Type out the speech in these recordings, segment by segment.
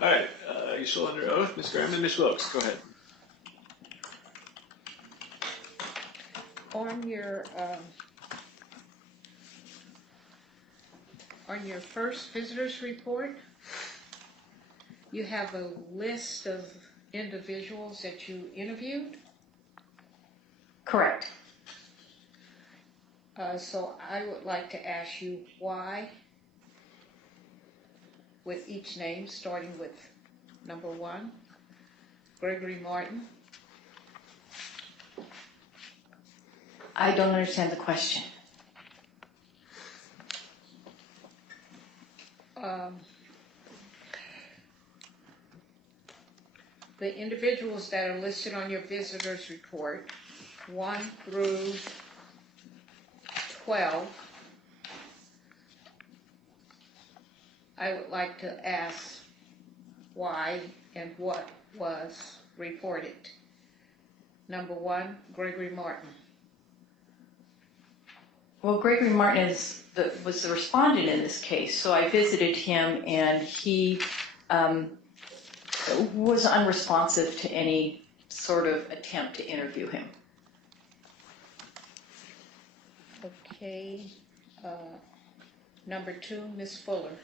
All right, you're still under oath, Mr. Graham and Ms. Wilkes. Go ahead. On your first visitors report, you have a list of individuals that you interviewed. Correct. So I would like to ask you why, with each name, starting with number 1, Gregory Martin. I don't understand the question. The individuals that are listed on your visitors report, 1 through 12, I would like to ask why and what was reported. Number 1, Gregory Martin. Well, Gregory Martin was the respondent in this case, so I visited him, and he was unresponsive to any sort of attempt to interview him. Okay. Number 2, Ms. Fuller.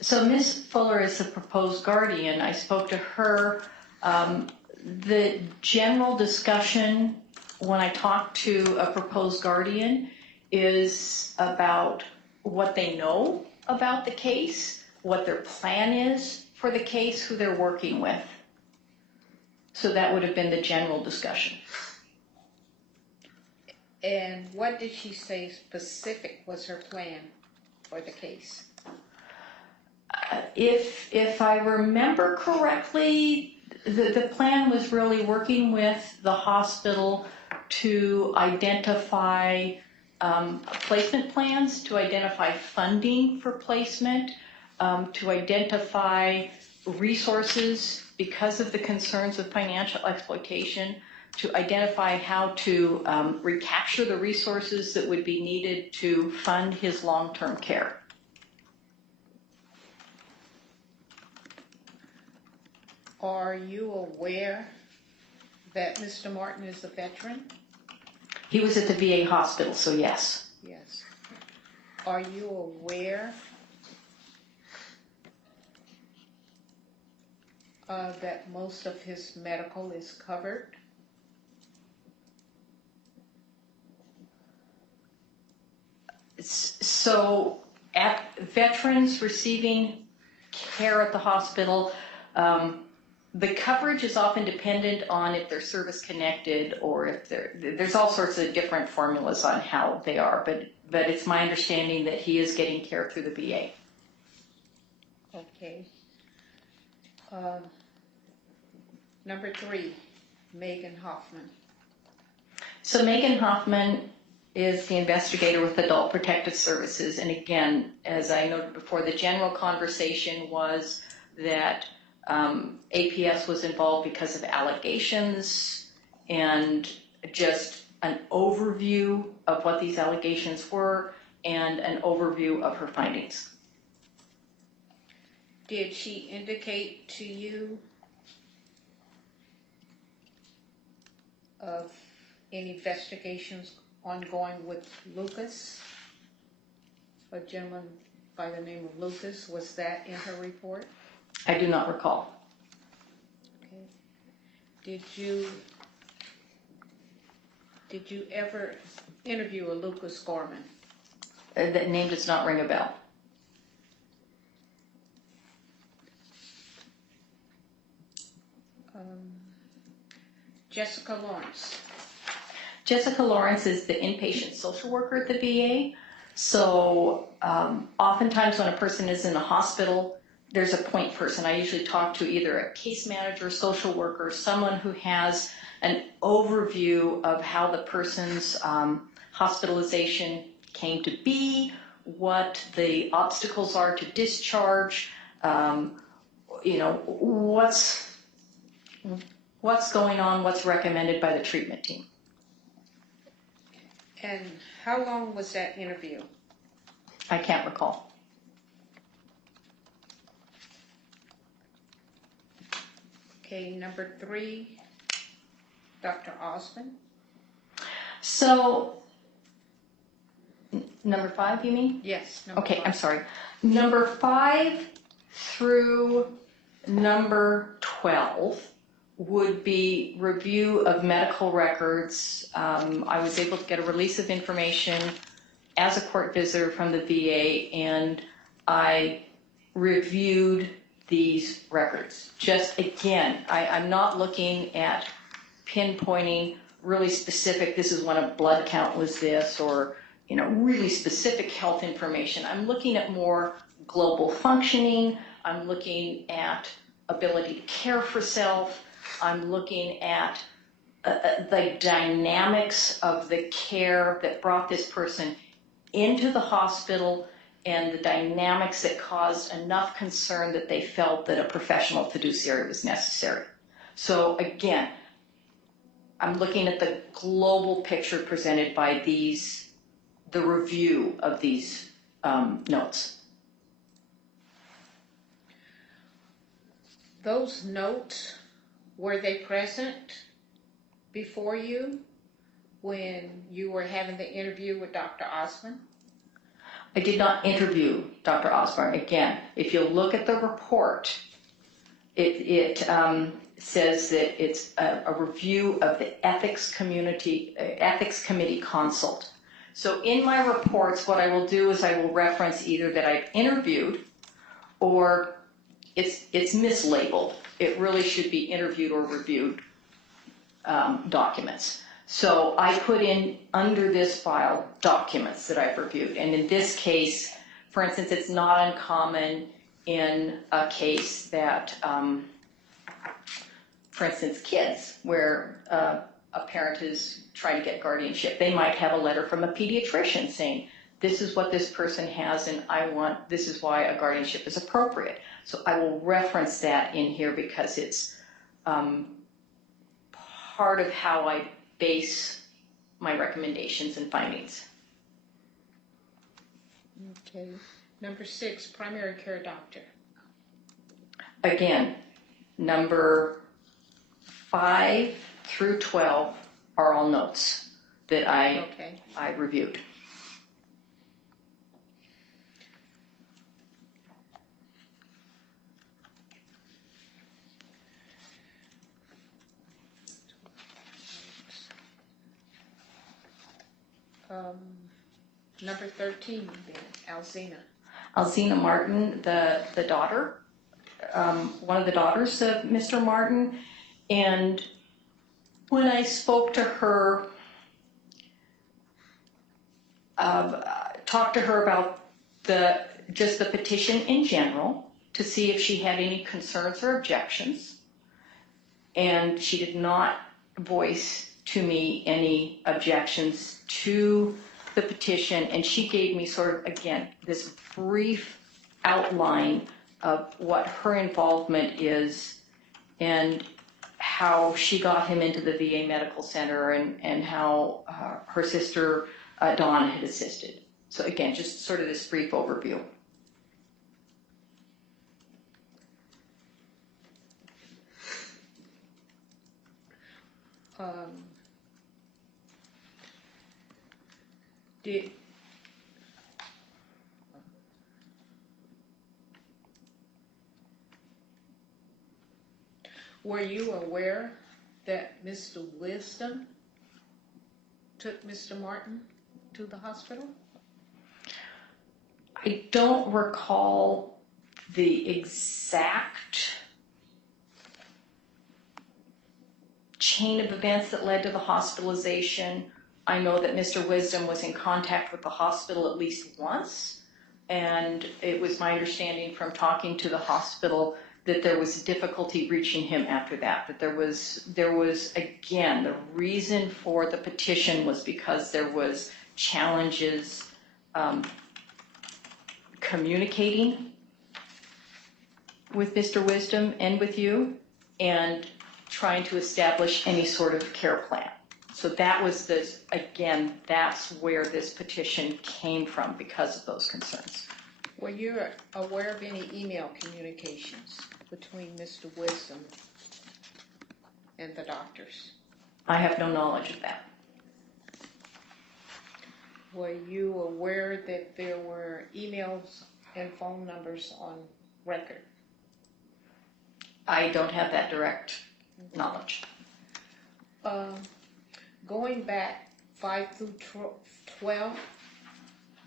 So Ms. Fuller is the proposed guardian. I spoke to her. The general discussion when I talk to a proposed guardian is about what they know about the case, what their plan is for the case, who they're working with. So that would have been the general discussion. And what did she say specific was her plan for the case? If I remember correctly, the plan was really working with the hospital to identify placement plans, to identify funding for placement, to identify resources because of the concerns of financial exploitation, to identify how to recapture the resources that would be needed to fund his long-term care. Are you aware that Mr. Martin is a veteran? He was at the VA hospital, so yes. Yes. Are you aware that most of his medical is covered? So at veterans receiving care at the hospital, the coverage is often dependent on if they're service connected or if there's all sorts of different formulas on how they are, but it's my understanding that he is getting care through the VA. Okay. Number 3, Megan Hoffman. So Megan Hoffman is the investigator with Adult Protective Services, and again, as I noted before, the general conversation was that APS was involved because of allegations and just an overview of what these allegations were and an overview of her findings. Did she indicate to you of any investigations ongoing with Lucas? A gentleman by the name of Lucas, was that in her report? I do not recall. Okay. Did you ever interview a Lucas Gorman? That name does not ring a bell. Jessica Lawrence. Jessica Lawrence is the inpatient social worker at the VA. So oftentimes when a person is in a hospital, there's a point person. I usually talk to either a case manager, social worker, someone who has an overview of how the person's hospitalization came to be, what the obstacles are to discharge, what's going on, what's recommended by the treatment team. And how long was that interview? I can't recall. Okay, number 3, Dr. Osmond. So, number 5, you mean? Yes. Number Okay, 5. I'm sorry. Number 5 through number 12 would be review of medical records. I was able to get a release of information as a court visitor from the VA, and I reviewed these records. Just again, I'm not looking at pinpointing really specific, this is when a blood count was this, or really specific health information. I'm looking at more global functioning. I'm looking at ability to care for self. I'm looking at the dynamics of the care that brought this person into the hospital and the dynamics that caused enough concern that they felt that a professional fiduciary was necessary. So again, I'm looking at the global picture presented by the review of these notes. Those notes, were they present before you when you were having the interview with Dr. Osmond? I did not interview Dr. Osborne. Again, if you look at the report, it says that it's a review of the ethics committee consult. So in my reports, what I will do is I will reference either that I've interviewed or it's mislabeled. It really should be interviewed or reviewed documents. So I put in under this file documents that I've reviewed. And in this case, for instance, it's not uncommon in a case that, for instance, kids, where a parent is trying to get guardianship. They might have a letter from a pediatrician saying, this is what this person has and this is why a guardianship is appropriate. So I will reference that in here because it's part of how I base my recommendations and findings. Okay. Number 6, primary care doctor. Again, number 5 through 12 are all notes that I reviewed. Number 13, Alzina. Alzina Martin, the daughter, one of the daughters of Mr. Martin, and when I spoke to her, talked to her about just the petition in general to see if she had any concerns or objections, and she did not voice to me any objections to the petition, and she gave me sort of, again, this brief outline of what her involvement is and how she got him into the VA Medical Center and how her sister Dawn had assisted. So again, just sort of this brief overview. Were you aware that Mr. Wisdom took Mr. Martin to the hospital? I don't recall the exact chain of events that led to the hospitalization. I know that Mr. Wisdom was in contact with the hospital at least once, and it was my understanding from talking to the hospital that there was difficulty reaching him after that. That there was again, the reason for the petition was because there was challenges communicating with Mr. Wisdom and with you, and trying to establish any sort of care plan. So that was that's where this petition came from because of those concerns. Were you aware of any email communications between Mr. Wisdom and the doctors? I have no knowledge of that. Were you aware that there were emails and phone numbers on record? I don't have that direct knowledge. Going back 5 through 12,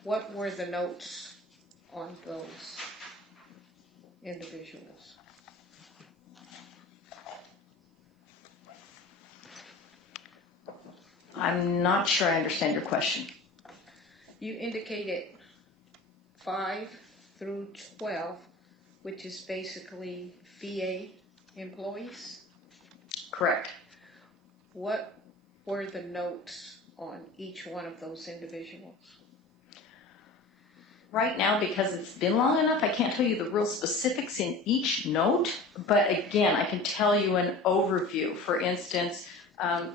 what were the notes on those individuals? I'm not sure I understand your question. You indicated 5 through 12, which is basically VA employees. Correct. What were the notes on each one of those individuals? Right now, because it's been long enough, I can't tell you the real specifics in each note, but again, I can tell you an overview. For instance,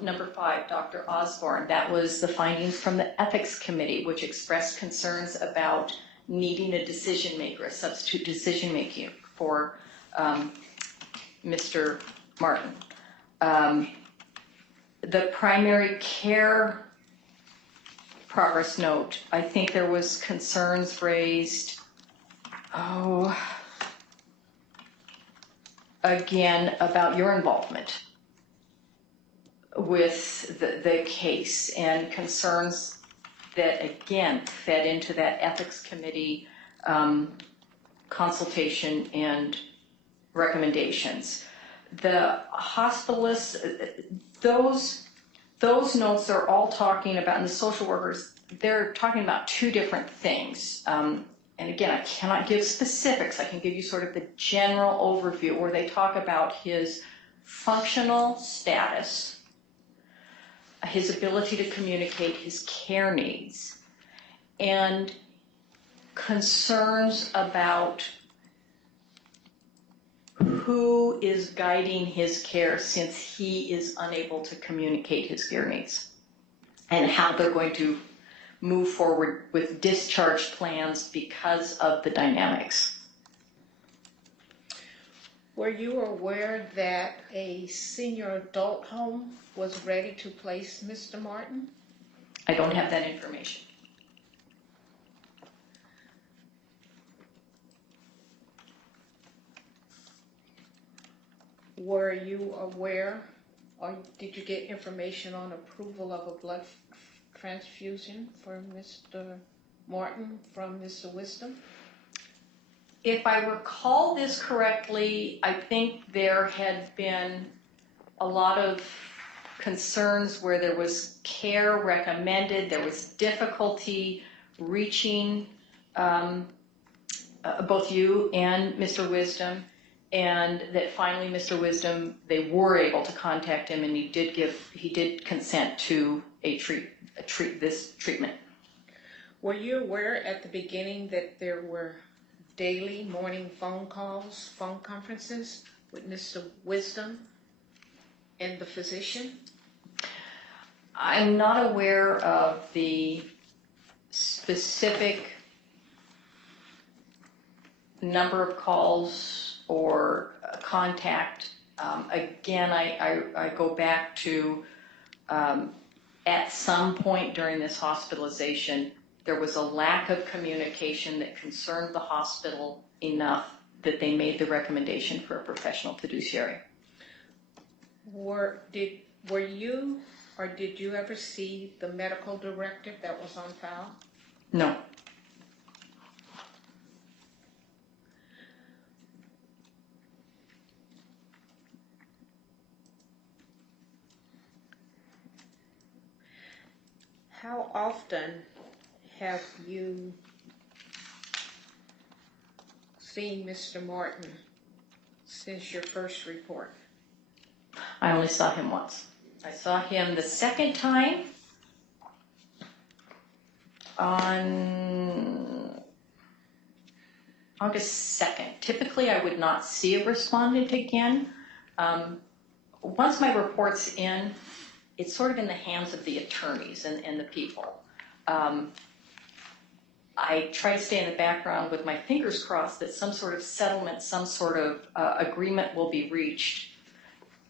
number 5, Dr. Osborne, that was the findings from the Ethics Committee, which expressed concerns about needing a decision maker, a substitute decision making for Mr. Martin. The primary care progress note, I think there was concerns raised, again, about your involvement with the case and concerns that, again, fed into that ethics committee consultation and recommendations. The hospitalists, those notes are all talking about, and the social workers, they're talking about 2 different things. And again, I cannot give specifics. I can give you sort of the general overview where they talk about his functional status, his ability to communicate his care needs, and concerns about who is guiding his care since he is unable to communicate his care needs, and how they're going to move forward with discharge plans because of the dynamics. Were you aware that a senior adult home was ready to place Mr. Martin? I don't have that information. Were you aware, or did you get information on approval of a blood transfusion for Mr. Martin from Mr. Wisdom? If I recall this correctly, I think there had been a lot of concerns where there was care recommended, there was difficulty reaching both you and Mr. Wisdom, and that finally Mr. Wisdom, they were able to contact him, and he did consent to this treatment. Were you aware at the beginning that there were daily morning phone calls, phone conferences with Mr. Wisdom and the physician? I'm not aware of the specific number of calls or contact. Again, I go back to at some point during this hospitalization, there was a lack of communication that concerned the hospital enough that they made the recommendation for a professional fiduciary. Were you or did you ever see the medical directive that was on file? No. How often have you seen Mr. Martin since your first report? I only saw him once. I saw him the second time on August 2nd. Typically, I would not see a respondent again. Once my report's in, it's sort of in the hands of the attorneys and the people. I try to stay in the background with my fingers crossed that some sort of settlement, some sort of agreement will be reached.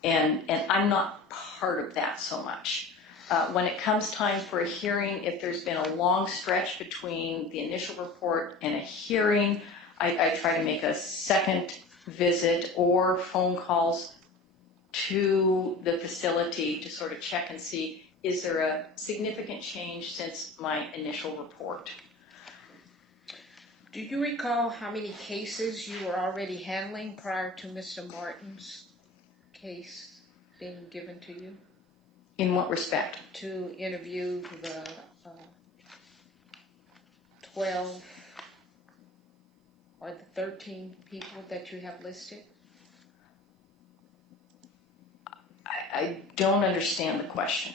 and I'm not part of that so much. When it comes time for a hearing, if there's been a long stretch between the initial report and a hearing, I try to make a second visit or phone calls to the facility to sort of check and see, is there a significant change since my initial report? Do you recall how many cases you were already handling prior to Mr. Martin's case being given to you? In what respect? To interview the 12 or the 13 people that you have listed? I don't understand the question.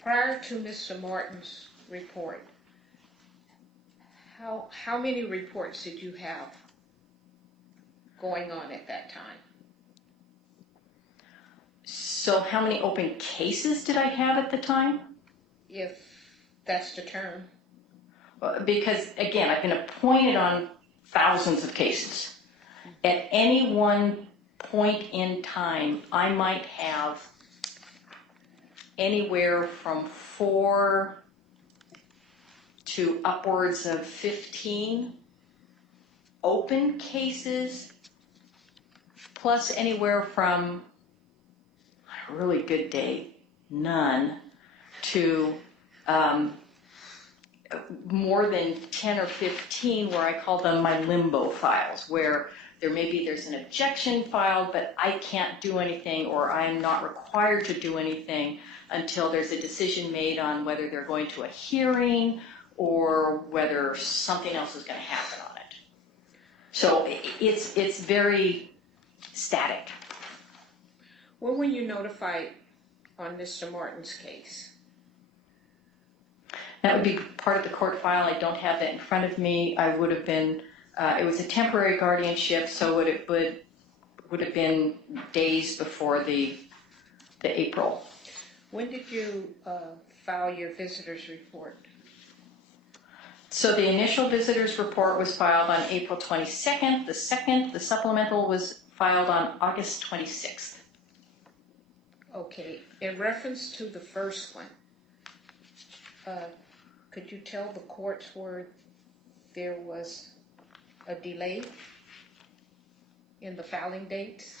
Prior to Mr. Martin's report, how many reports did you have going on at that time? So how many open cases did I have at the time? If that's the term. Because again, I've been appointed on thousands of cases. At any one point in time, I might have anywhere from 4 to upwards of 15 open cases, plus anywhere from, on a really good day, none, to more than 10 or 15 where I call them my limbo files, where there's an objection filed, but I can't do anything, or I'm not required to do anything until there's a decision made on whether they're going to a hearing or whether something else is going to happen on it. So it's very static. When were you notified on Mr. Martin's case? That would be part of the court file. I don't have that in front of me. I would have been, it was a temporary guardianship, so it would have been days before the April. When did you file your visitor's report? So the initial visitor's report was filed on April 22nd. The supplemental was filed on August 26th. Okay, in reference to the first one, could you tell the courts where there was a delay in the filing dates?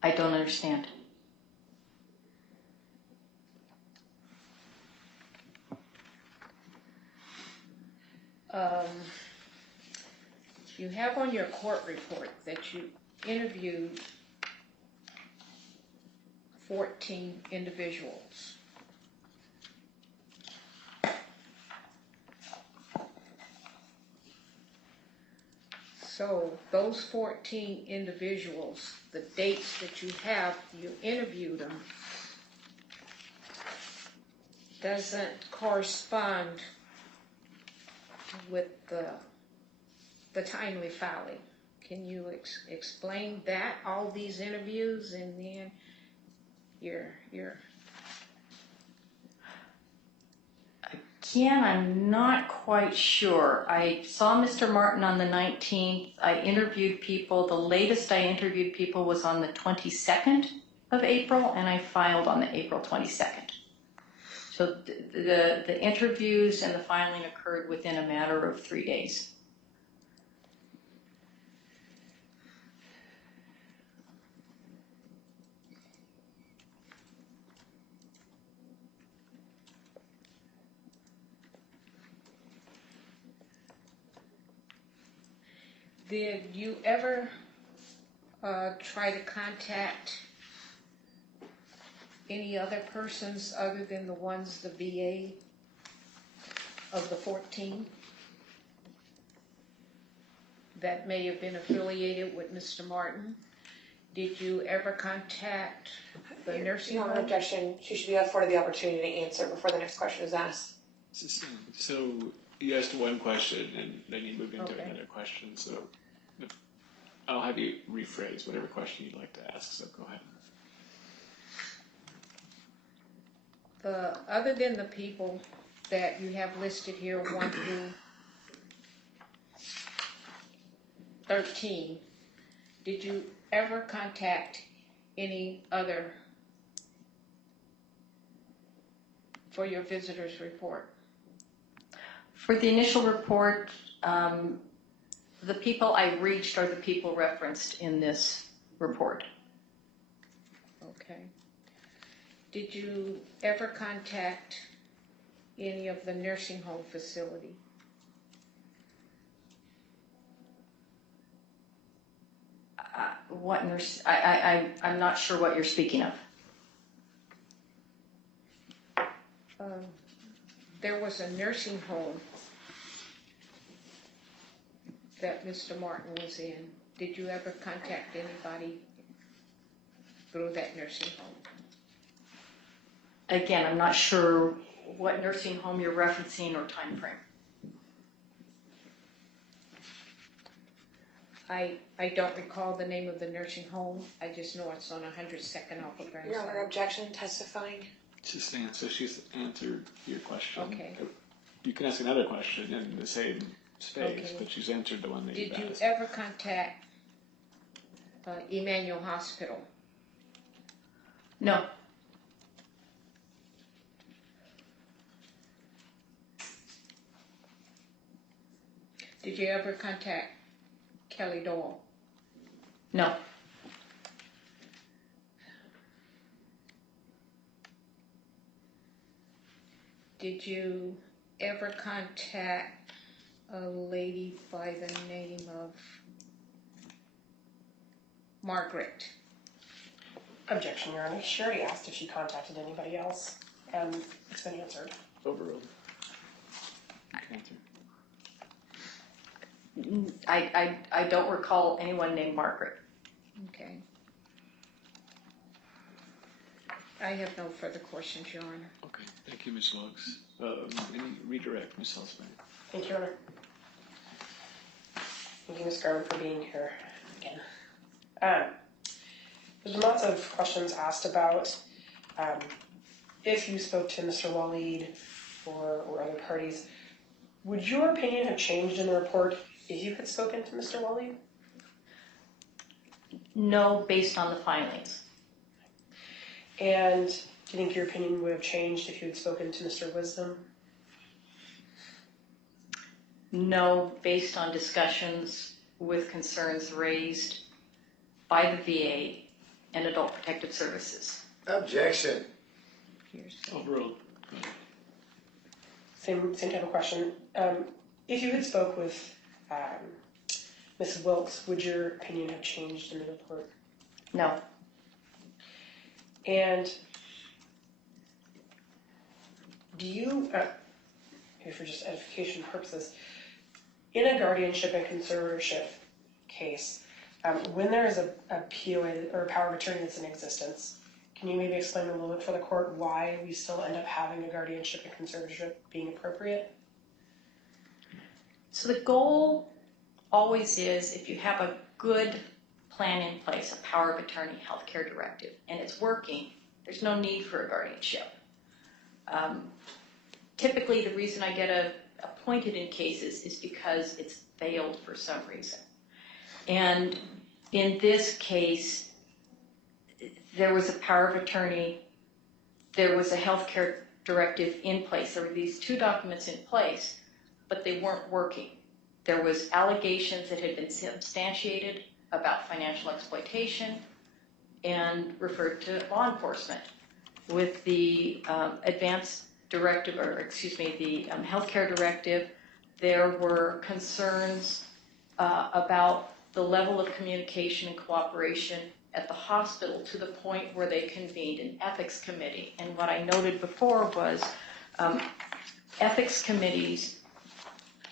I don't understand. You have on your court report that you interviewed 14 individuals. So those 14 individuals, the dates that you have, you interviewed them, doesn't correspond with the timely filing. Can you explain that, all these interviews, and then your Again, I'm not quite sure. I saw Mr. Martin on the 19th. I interviewed people. The latest I interviewed people was on the 22nd of April, and I filed on the April 22nd. So the interviews and the filing occurred within a matter of 3 days. Did you ever try to contact any other persons other than the ones, the VA of the 14 that may have been affiliated with Mr. Martin? Did you ever contact the nursing Your home? objection, she should be afforded the opportunity to answer before the next question is asked. So you asked one question and then you moved into Okay. another question. So I'll have you rephrase whatever question you'd like to ask. So go ahead. Other than the people that you have listed here, 1 through 13, did you ever contact any other for your visitor's report? For the initial report, the people I reached are the people referenced in this report. Okay. Did you ever contact any of the nursing home facility? What nurse? I'm not sure what you're speaking of. There was a nursing home that Mr. Martin was in. Did you ever contact anybody through that nursing home? Again, I'm not sure what nursing home you're referencing or time frame. I don't recall the name of the nursing home. I just know it's on 102nd off of Grand Your Honor, Side. objection, testifying. Just answer. She's answered your question. Okay. You can ask another question in the same space, Okay. but she's answered the one that Did you've you asked. ever contact Emmanuel Hospital? No. Did you ever contact Kelly Doyle? No. Did you ever contact a lady by the name of Margaret? Objection, Your Honor. She already asked if she contacted anybody else, and it's been answered. Overruled. You can answer. I don't recall anyone named Margaret. Okay. I have no further questions, Your Honor. Okay. Thank you, Ms. Lux. Any redirect, Ms. Helsman. Thank you, Your Honor. Thank you, Ms. Garland, for being here again. There's been lots of questions asked about if you spoke to Mr. Waleed or other parties. Would your opinion have changed in the report if you had spoken to Mr. Waleed? No, based on the findings. And do you think your opinion would have changed if you had spoken to Mr. Wisdom? No, based on discussions with concerns raised by the VA and Adult Protective Services. Objection. Overruled. Same type of question. If you had spoke with Ms. Wilkes, would your opinion have changed in the report? No. And do you, here for just edification purposes, in a guardianship and conservatorship case, when there is a POA or a power of attorney that's in existence, can you maybe explain a little bit for the court why we still end up having a guardianship and conservatorship being appropriate? So the goal always is, if you have a good plan in place, a power of attorney healthcare directive, and it's working, there's no need for a guardianship. Typically, the reason I get appointed in cases is because it's failed for some reason. And in this case, there was a power of attorney, there was a healthcare directive in place. There were these two documents in place, but they weren't working. There was allegations that had been substantiated about financial exploitation and referred to law enforcement. With the advanced directive, or excuse me, the healthcare directive, there were concerns about the level of communication and cooperation at the hospital, to the point where they convened an ethics committee. And what I noted before was ethics committees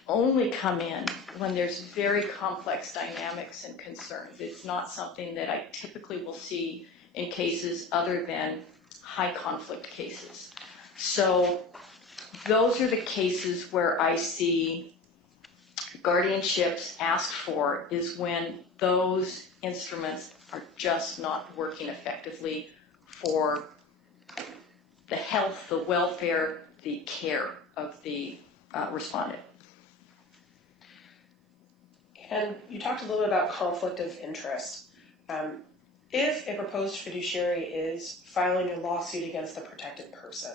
only come in when there's very complex dynamics and concerns. It's not something that I typically will see in cases other than high conflict cases. So those are the cases where I see guardianships asked for, is when those instruments are just not working effectively for the health, the welfare, the care of the respondent. And you talked a little bit about conflict of interest. If a proposed fiduciary is filing a lawsuit against the protected person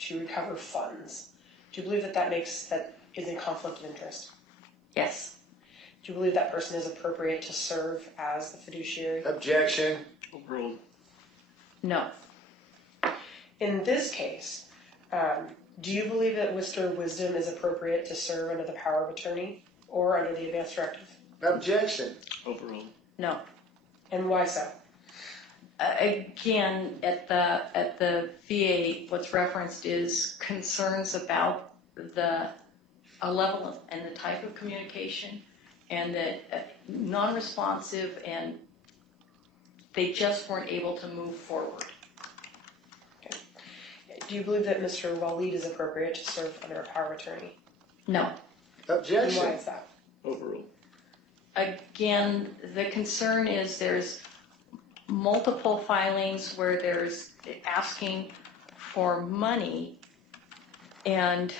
to recover funds, do you believe that is a conflict of interest? Yes. Do you believe that person is appropriate to serve as the fiduciary? Objection. Overruled. No. In this case, do you believe that Mr. Wisdom is appropriate to serve under the power of attorney or under the advance directive? Objection. Overruled. No. And why so? Again, at the VA, what's referenced is concerns about a level and the type of communication, and that non-responsive, and they just weren't able to move forward. Okay. Do you believe that Mr. Waleed is appropriate to serve under a power of attorney? No. And Objection. why is that? Overruled. Again, the concern is there's multiple filings where there's asking for money, and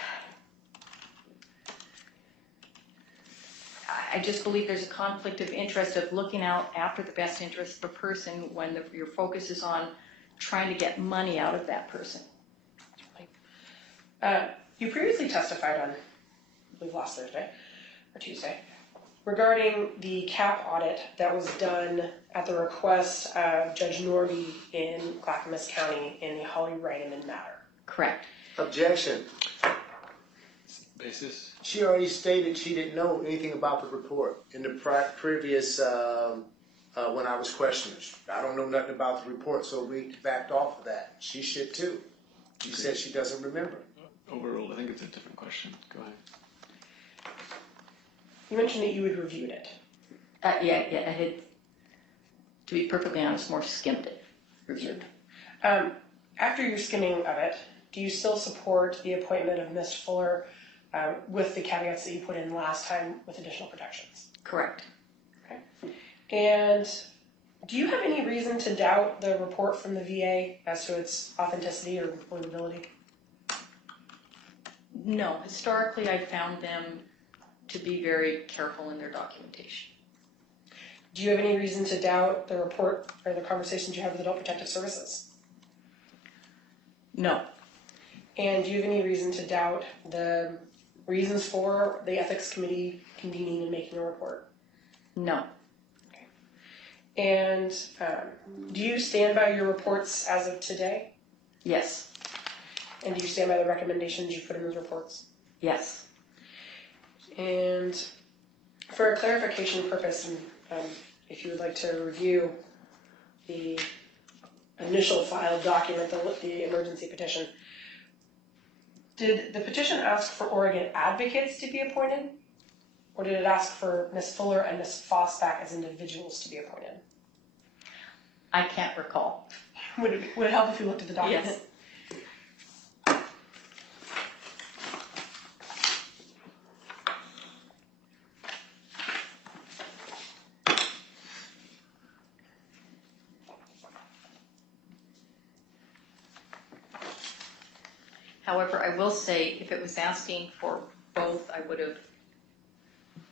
I just believe there's a conflict of interest of looking out after the best interest of a person when your focus is on trying to get money out of that person. You previously testified on, I believe, last Thursday or Tuesday, regarding the CAP audit that was done at the request of Judge Norby in Clackamas County in the Holly Reitiman matter. Correct. Objection. Basis. She already stated she didn't know anything about the report in the previous, when I was questioned. I don't know nothing about the report, so we backed off of that. She should too. She said she doesn't remember. Overruled. I think it's a different question. Go ahead. You mentioned that you had reviewed it. Yeah, I had, to be perfectly honest, more skimmed it. Reviewed. After your skimming of it, do you still support the appointment of Ms. Fuller with the caveats that you put in last time with additional protections? Correct. Okay. And do you have any reason to doubt the report from the VA as to its authenticity or believability? No, historically I found them to be very careful in their documentation. Do you have any reason to doubt the report or the conversations you have with Adult Protective Services? No. And do you have any reason to doubt the reasons for the Ethics Committee convening and making a report? No. Okay. And do you stand by your reports as of today? Yes. And do you stand by the recommendations you put in those reports? Yes. And for a clarification purpose, and if you would like to review the initial filed document, the emergency petition, did the petition ask for Oregon advocates to be appointed? Or did it ask for Ms. Fuller and Ms. Fosback as individuals to be appointed? I can't recall. Would it help if you looked at the document? Yes. However, I will say, if it was asking for both, I would have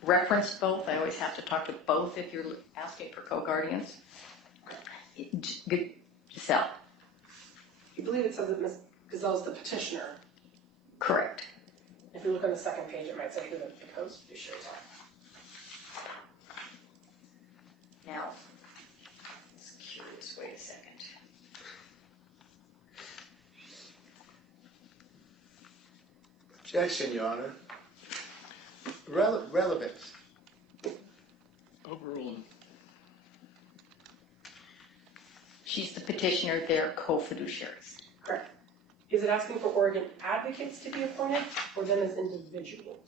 referenced both. I always have to talk to both if you're asking for co-guardians. Giselle. You believe it says that Ms. Gazelle's the petitioner. Correct. If you look on the second page, it might say who the proposed fiduciaries are. Now, it's curious. Wait a second. Objection, Your Honor. Relevance. Overruled. She's the petitioner. They're co-fiduciaries. Correct. Is it asking for Oregon advocates to be appointed or them as individuals?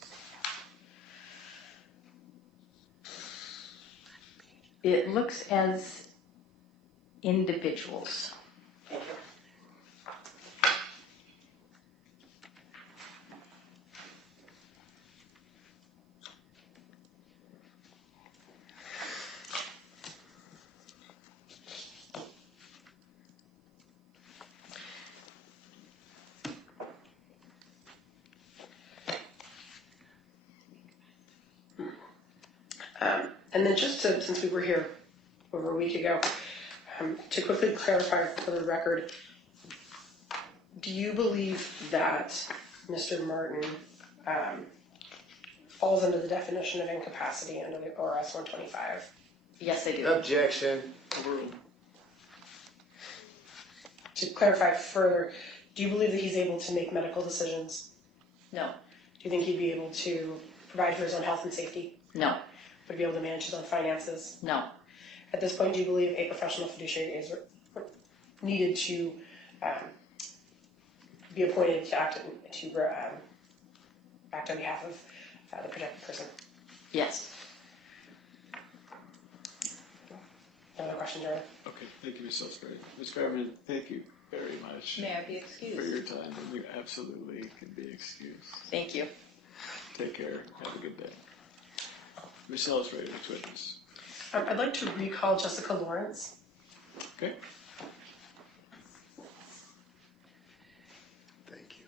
It looks as individuals. Thank you. And then since we were here over a week ago, to quickly clarify for the record, do you believe that Mr. Martin falls under the definition of incapacity under the ORS 125? Yes, I do. Objection. Overruled. To clarify further, do you believe that he's able to make medical decisions? No. Do you think he'd be able to provide for his own health and safety? No. Would he be able to manage his own finances? No. At this point, do you believe a professional fiduciary is needed to be appointed to act on behalf of the protected person? Yes. No other questions, Your Honor? Okay, thank you, Ms. Salisbury. Ms. Fairman, thank you very much May I be for excused? your time, and you absolutely can be excused. Thank you. Take care. Have a good day. Ms. Salisbury, next witness. I'd like to recall Jessica Lawrence. Okay. Thank you.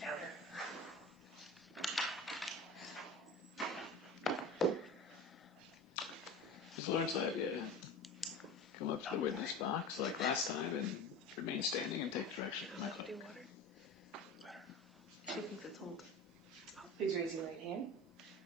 Found her. Ms. Lawrence, I have you come up to the witness box like last time and remain standing and take direction from my clerk. Please raise your right hand.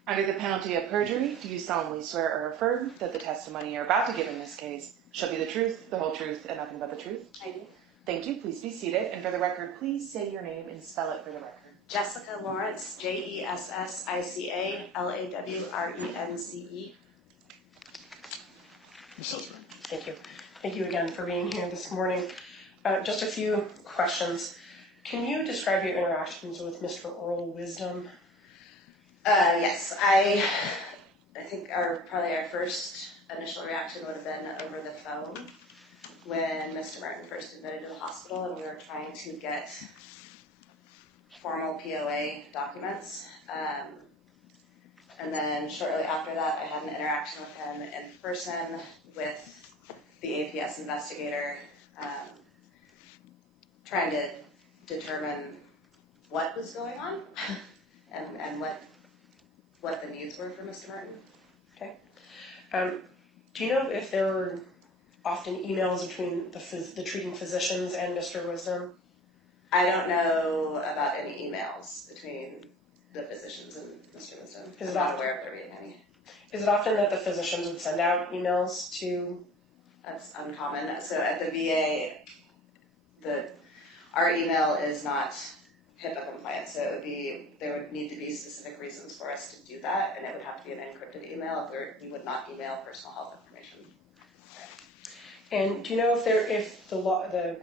Under the penalty of perjury, do you solemnly swear or affirm that the testimony you're about to give in this case shall be the truth, the whole truth, and nothing but the truth? I do. Thank you. Please be seated. And for the record, please say your name and spell it for the record. Jessica Lawrence, JESSICA LAWRENCE. Ms. Salisbury. Thank you. Thank you again for being here this morning. Just a few questions. Can you describe your interactions with Mr. Earl Wisdom? Yes, I think probably our first initial reaction would have been over the phone when Mr. Martin first admitted to the hospital and we were trying to get formal POA documents. And then shortly after that, I had an interaction with him in person with the APS investigator, trying to determine what was going on and what the needs were for Mr. Martin. Okay. Do you know if there were often emails between the treating physicians and Mr. Wisdom? I don't know about any emails between the physicians and Mr. Wisdom. I'm not aware of there being any. Is it often that the physicians would send out emails to? That's uncommon. So at the VA, our email is not HIPAA compliant, so there would need to be specific reasons for us to do that, and it would have to be an encrypted email. We would not email personal health information. And do you know if the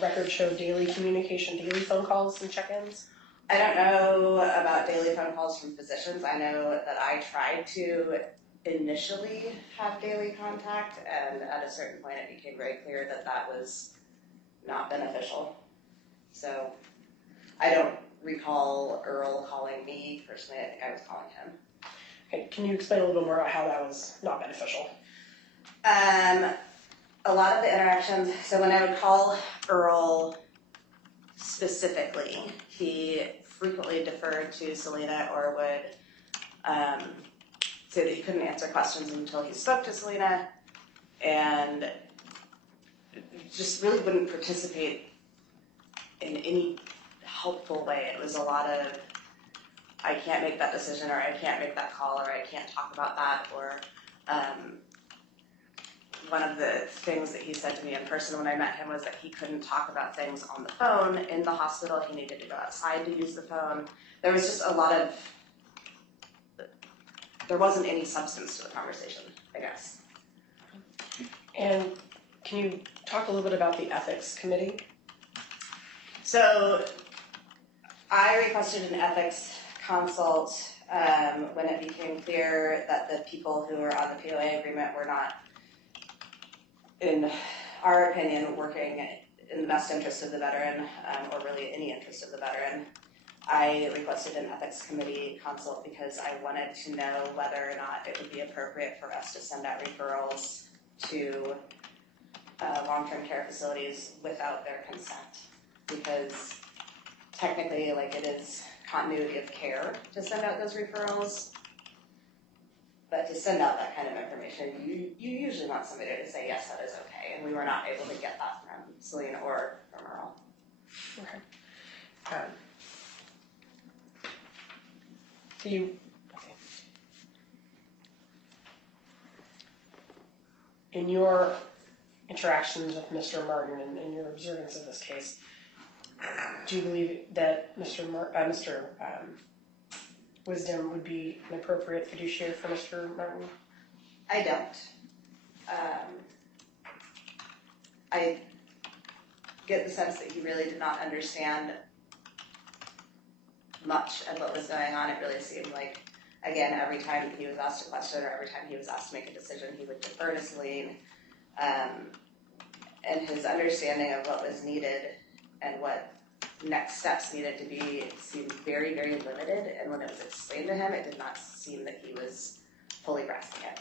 records show daily communication, daily phone calls and check-ins? I don't know about daily phone calls from physicians. I know that I tried to initially have daily contact, and at a certain point it became very clear that that was not beneficial. So I don't recall Earl calling me personally. I think I was calling him. Okay, can you explain a little bit more about how that was not beneficial? A lot of the interactions, so when I would call Earl specifically, he frequently deferred to Selena or would say that he couldn't answer questions until he spoke to Selena, and just really wouldn't participate in any helpful way. It was a lot of, I can't make that decision, or I can't make that call, or I can't talk about that, or one of the things that he said to me in person when I met him was that he couldn't talk about things on the phone in the hospital. He needed to go outside to use the phone. There was just a lot of there wasn't any substance to the conversation, I guess. And can you talk a little bit about the ethics committee? So I requested an ethics consult when it became clear that the people who were on the POA agreement were not, in our opinion, working in the best interest of the veteran, or really any interest of the veteran. I requested an ethics committee consult because I wanted to know whether or not it would be appropriate for us to send out referrals to long-term care facilities without their consent. Because technically, like, it is continuity of care to send out those referrals. But to send out that kind of information, you usually want somebody to say, yes, that is okay. And we were not able to get that from Celine or from Earl. Okay. In your interactions with Mr. Martin and your observance of this case, do you believe that Mr. Wisdom would be an appropriate fiduciary for Mr. Martin? I don't. I get the sense that he really did not understand much of what was going on. It really seemed like, again, every time he was asked a question or every time he was asked to make a decision, he would defer to Celine. And his understanding of what was needed and what next steps needed to be seemed very, very limited. And when it was explained to him, it did not seem that he was fully grasping it.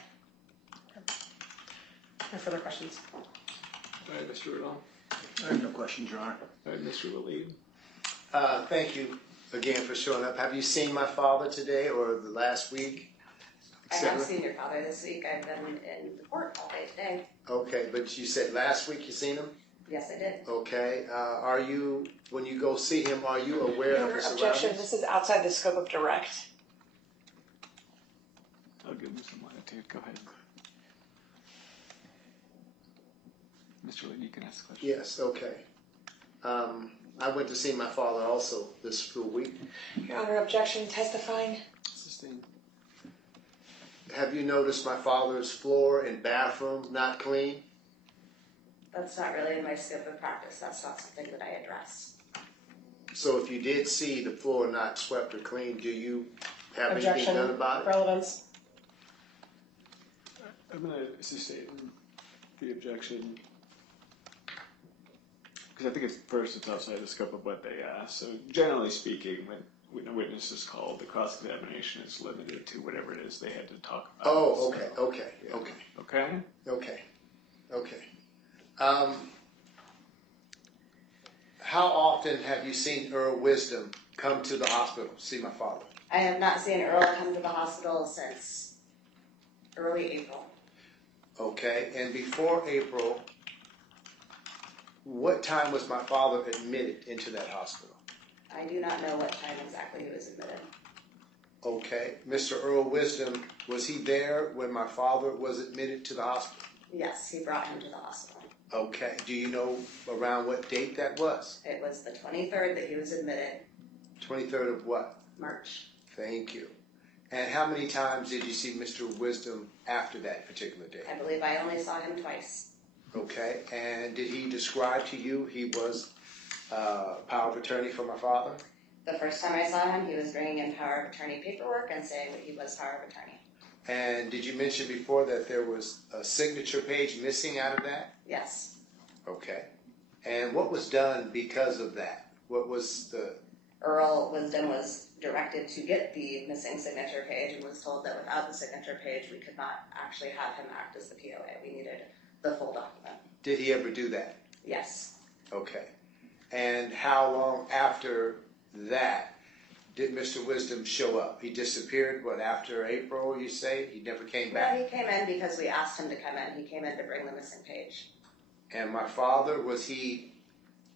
No further questions? All right, Mr. Riddle. I have no questions, Your Honor. All right, Mr. Willey. Thank you again for showing up. Have you seen my father today or the last week? I have seen your father this week. I've been in the court all day today. Okay, but you said last week you seen him? Yes, I did. Okay. Are you, when you go see him, are you aware of his Objection, surroundings? this is outside the scope of direct. I'll give him some latitude. Go ahead. Mr. Willey, you can ask the question. Yes, okay. I went to see my father also this school week. Your Honor, objection, testifying. Sustained. Have you noticed my father's floor and bathroom not clean? That's not really in my scope of practice. That's not something that I address. So if you did see the floor not swept or clean, do you have anything Objection, done about it? relevance. I'm going to sustain the objection because I think it's outside the scope of what they ask. So generally speaking, when a witness is called, the cross-examination is limited to whatever it is they had to talk about. Oh, So, okay. How often have you seen Earl Wisdom come to the hospital to see my father? I have not seen Earl come to the hospital since early April. Okay, and before April, what time was my father admitted into that hospital? I do not know what time exactly he was admitted. Okay, Mr. Earl Wisdom, was he there when my father was admitted to the hospital? Yes, he brought him to the hospital. Okay, do you know around what date that was? It was the 23rd that he was admitted, 23rd of what? March. Thank you. And how many times did you see Mr. Wisdom after that particular day? I believe I only saw him twice. Okay, and did he describe to you he was power of attorney for my father? The first time I saw him, he was bringing in power of attorney paperwork and saying that he was power of attorney. And did you mention before that there was a signature page missing out of that? Yes. Okay. And what was done because of that? What was the... Earl Wisdom was directed to get the missing signature page and was told that without the signature page, we could not actually have him act as the POA. We needed the full document. Did he ever do that? Yes. Okay. And how long after that did Mr. Wisdom show up? He disappeared, what, after April, you say? He never came back? Yeah, he came in because we asked him to come in. He came in to bring the missing page. And my father, was he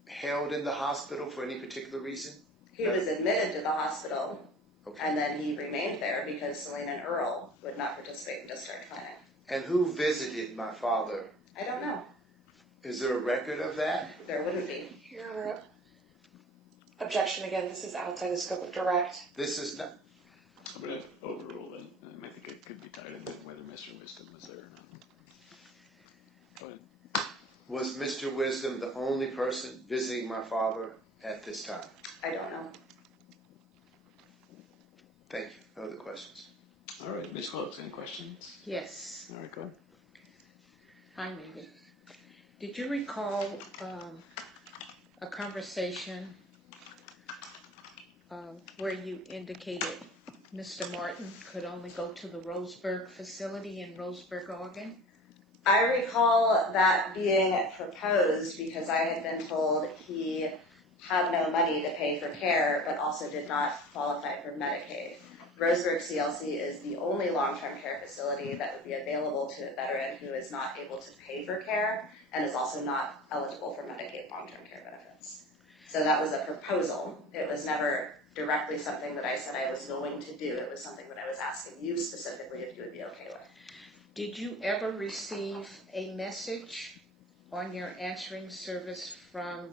held in the hospital for any particular reason? He was admitted to the hospital, Okay. and then he remained there because Celine and Earl would not participate in discharge planning. And who visited my father? I don't know. Is there a record of that? There wouldn't be. Your Honor, objection again, this is outside the scope of direct. This is not... I'm going to overrule it. I think Mr. Wisdom was there or not. Go ahead. Was Mr. Wisdom the only person visiting my father at this time? I don't know. Thank you. No other questions? All right, Ms. Wilkes, any questions? Yes. All right, go ahead. Hi, Megan. Did you recall a conversation where you indicated Mr. Martin could only go to the Roseburg facility in Roseburg, Oregon? I recall that being proposed because I had been told he had no money to pay for care, but also did not qualify for Medicaid. Roseburg CLC is the only long-term care facility that would be available to a veteran who is not able to pay for care and is also not eligible for Medicaid long-term care benefits. So that was a proposal. It was never directly something that I said I was going to do. It was something that I was asking you specifically if you would be okay with. Did you ever receive a message on your answering service from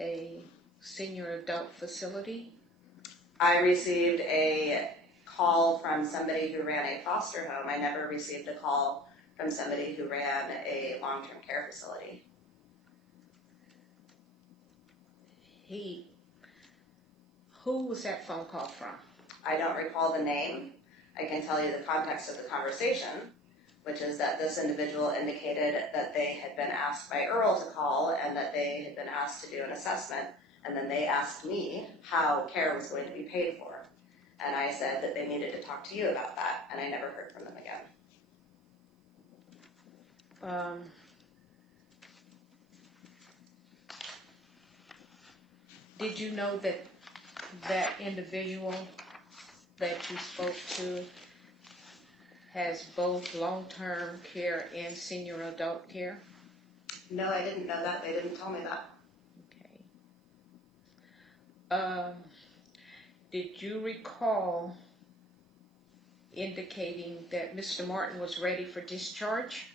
a senior adult facility? I received a call from somebody who ran a foster home. I never received a call from somebody who ran a long-term care facility. Who was that phone call from? I don't recall the name. I can tell you the context of the conversation, which is that this individual indicated that they had been asked by Earl to call and that they had been asked to do an assessment, and then they asked me how care was going to be paid for. And I said that they needed to talk to you about that, and I never heard from them again. Did you know that that individual that you spoke to has both long-term care and senior adult care? No, I didn't know that. They didn't tell me that. Okay. Did you recall indicating that Mr. Martin was ready for discharge?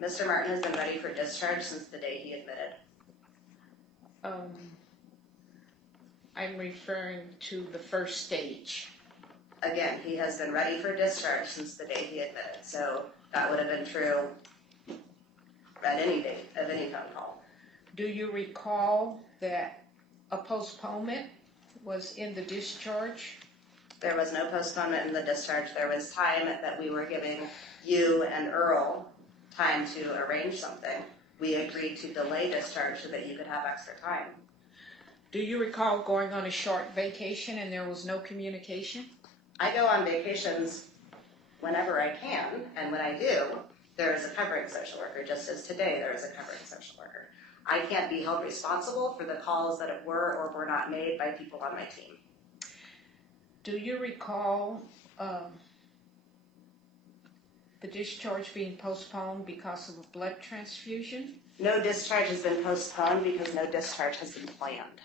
Mr. Martin has been ready for discharge since the day he admitted. I'm referring to the first stage. Again, he has been ready for discharge since the day he admitted. So that would have been true at any date of any phone call. Do you recall that a postponement was in the discharge? There was no postponement in the discharge. There was time that we were giving you and Earl time to arrange something. We agreed to delay discharge so that you could have extra time. Do you recall going on a short vacation and there was no communication? I go on vacations whenever I can, and when I do, there is a covering social worker, just as today there is a covering social worker. I can't be held responsible for the calls that were or were not made by people on my team. Do you recall the discharge being postponed because of a blood transfusion? No discharge has been postponed because no discharge has been planned.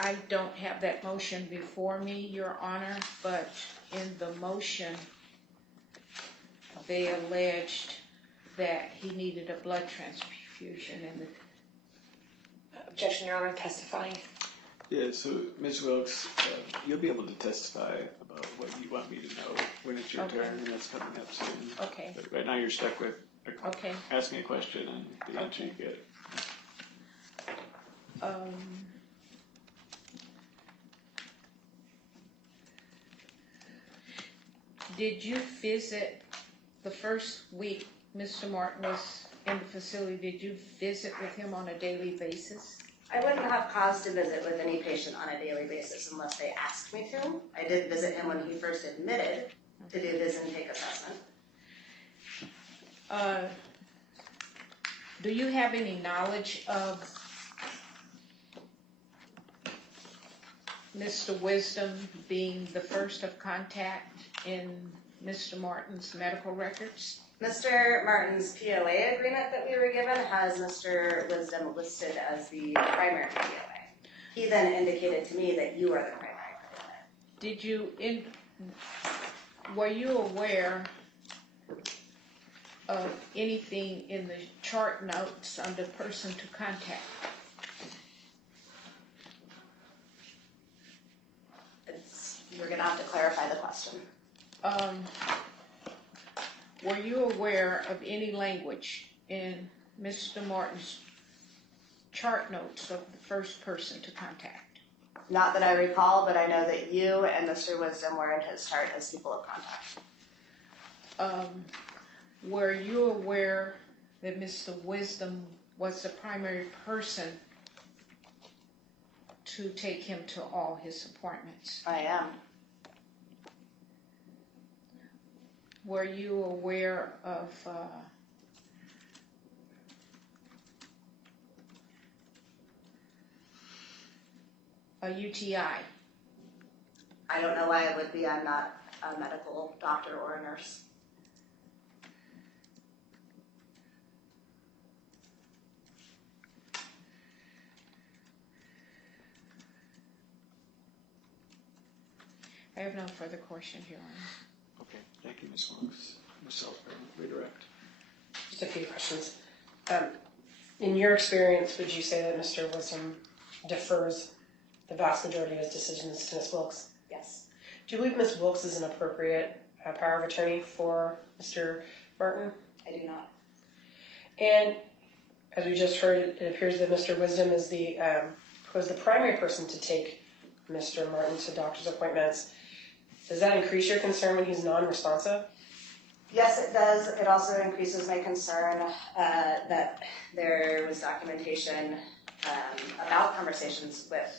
I don't have that motion before me, Your Honor, but in the motion, they alleged that he needed a blood transfusion and Objection, Your Honor, testifying. Yeah, so Ms. Wilkes, you'll be able to testify about what you want me to know when it's your Okay. turn, and that's coming up soon. Okay. But right now you're stuck with Okay. asking a question and the answer you get. Did you visit the first week Mr. Martin was in the facility? Did you visit with him on a daily basis? I wouldn't have cause to visit with any patient on a daily basis unless they asked me to. I did visit him when he first admitted to do his intake assessment. Do you have any knowledge of Mr. Wisdom being the first of contact in Mr. Martin's medical records? Mr. Martin's POA agreement that we were given has Mr. Wisdom listed as the primary POA. He then indicated to me that you are the primary POA. Were you aware of anything in the chart notes under person to contact? question. Were you aware of any language in Mr. Martin's chart notes of the first person to contact? Not that I recall, but I know that you and Mr. Wisdom were in his chart as people of contact. Were you aware that Mr. Wisdom was the primary person to take him to all his appointments? I am. Were you aware of a UTI? I don't know why it would be. I'm not a medical doctor or a nurse. I have no further question, Your Honor. Okay, thank you, Ms. Williams. Ms. Salisbury, redirect. Just a few questions. In your experience, would you say that Mr. Wisdom defers the vast majority of his decisions to Ms. Wilkes? Yes. Do you believe Ms. Wilkes is an appropriate power of attorney for Mr. Martin? I do not. And as we just heard, it appears that Mr. Wisdom is was the primary person to take Mr. Martin to doctor's appointments. Does that increase your concern when he's non-responsive? Yes, it does. It also increases my concern that there was documentation about conversations with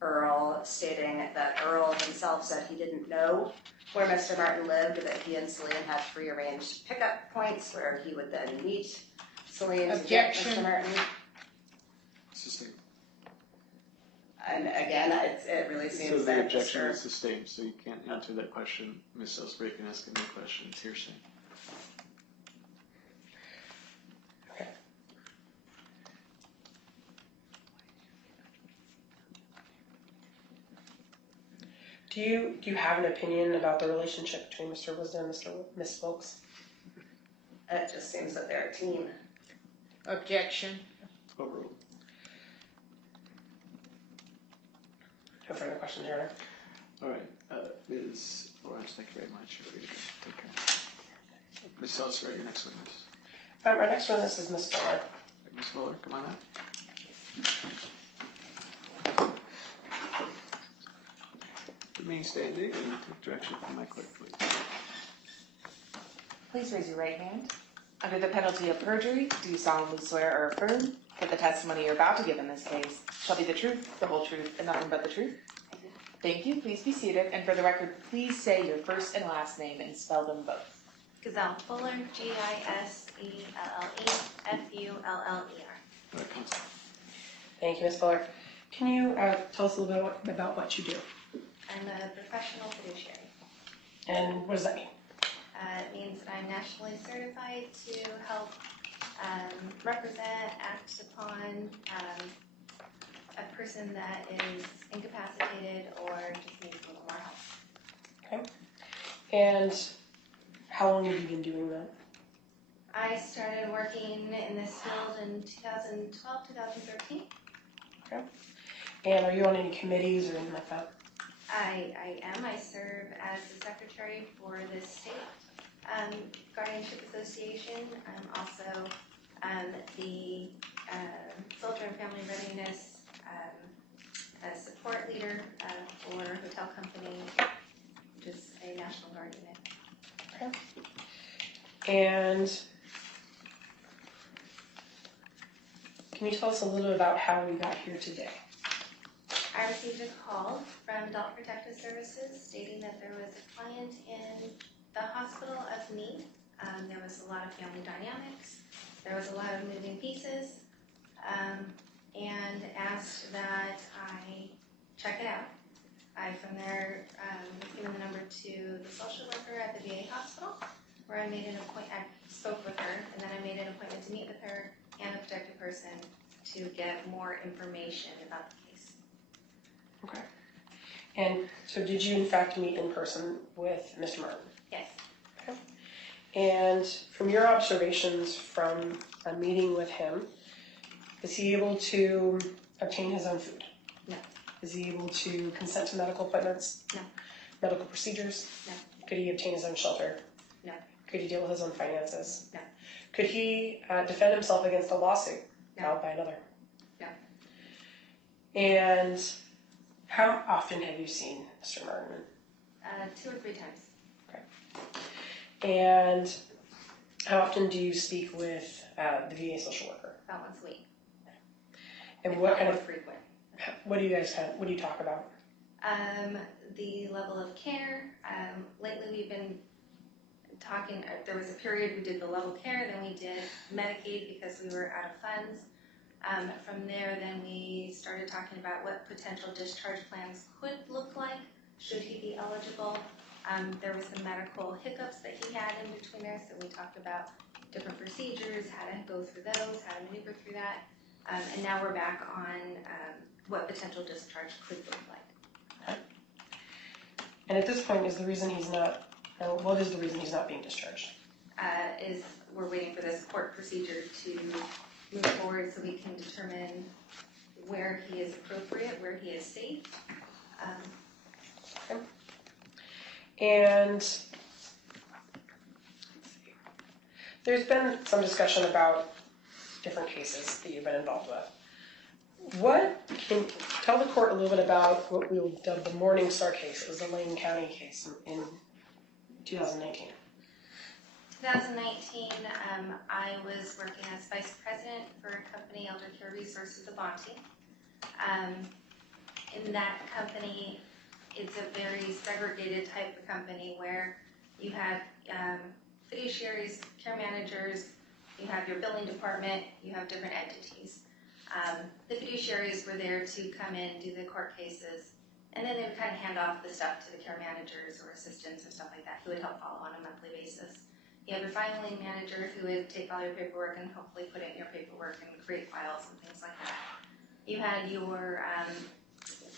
Earl stating that Earl himself said he didn't know where Mr. Martin lived, that he and Celine had prearranged pickup points where he would then meet Celine to get Objection. Mr. Martin. Sustained. And again, it really seems So the that objection Mr. is sustained, so you can't answer that question. Ms. Salisbury can ask any questions. Hearsay. Okay. Do you have an opinion about the relationship between Mr. Wisdom and Miss Wilkes? It just seems that they're a team. Objection. Overruled. No further questions, Your Honor. All right, Ms. Lawrence, thank you very much. You're free to take care. Ms. Salisbury, your next witness. Our next witness is Ms. Fuller. Ms. Fuller, come on up. Remain standing and take direction from my clerk, please. Please raise your right hand. Under the penalty of perjury, do you solemnly swear or affirm that the testimony you're about to give in this case shall be the truth, the whole truth, and nothing but the truth? Thank you. Please be seated. And for the record, please say your first and last name and spell them both. Gazelle Fuller, Giselle Fuller. All right, counsel. Thank you, Ms. Fuller. Can you tell us a little bit about what you do? I'm a professional fiduciary. And what does that mean? It means that I'm nationally certified to help represent, act upon a person that is incapacitated or just needs a little more help. Okay. And how long have you been doing that? I started working in this field in 2012, 2013. Okay. And are you on any committees or anything like that? I am. I serve as the secretary for the state guardianship association. I'm also the Soldier and Family Readiness support leader for Hotel Company, which is a National Guard unit. Okay. And can you tell us a little bit about how we got here today? I received a call from Adult Protective Services stating that there was a client in the hospital of need. There was a lot of family dynamics. There was a lot of moving pieces, and asked that I check it out. I, from there, was given the number to the social worker at the VA hospital, where I made an appointment. I spoke with her, and then I made an appointment to meet with her and a protected person to get more information about the case. Okay. And so did you in fact meet in person with Mr. Martin? Yes. Okay. And from your observations from a meeting with him, is he able to obtain his own food? No. Is he able to consent to medical appointments? No. medical procedures? No. Could he obtain his own shelter? No. Could he deal with his own finances? No. Could he defend himself against a lawsuit No. filed by another? No. And how often have you seen Mr. Martin? 2 or 3 times. And how often do you speak with the VA social worker? About once a week. And If what not kind more of, frequent. what do you talk about? The level of care. Lately we've been talking, there was a period we did the level care, then we did Medicaid because we were out of funds. From there, then we started talking about what potential discharge plans could look like, should he be eligible. There were some medical hiccups that he had in between there, so we talked about different procedures, how to go through those, how to maneuver through that. And now we're back on what potential discharge could look like. And at this point, what is the reason he's not being discharged? Is we're waiting for this court procedure to move forward so we can determine where he is appropriate, where he is safe. And there's been some discussion about different cases that you've been involved with. Tell the court a little bit about what we dubbed the Morningstar case. It was the Lane County case in 2019. 2019, I was working as vice president for a company, Elder Care Resources of Bonte. In that company, it's a very segregated type of company where you have fiduciaries, care managers, you have your billing department, you have different entities. The fiduciaries were there to come in, do the court cases, and then they would kind of hand off the stuff to the care managers or assistants or stuff like that who would help follow on a monthly basis. You have your filing manager who would take all your paperwork and hopefully put it in your paperwork and create files and things like that. You had your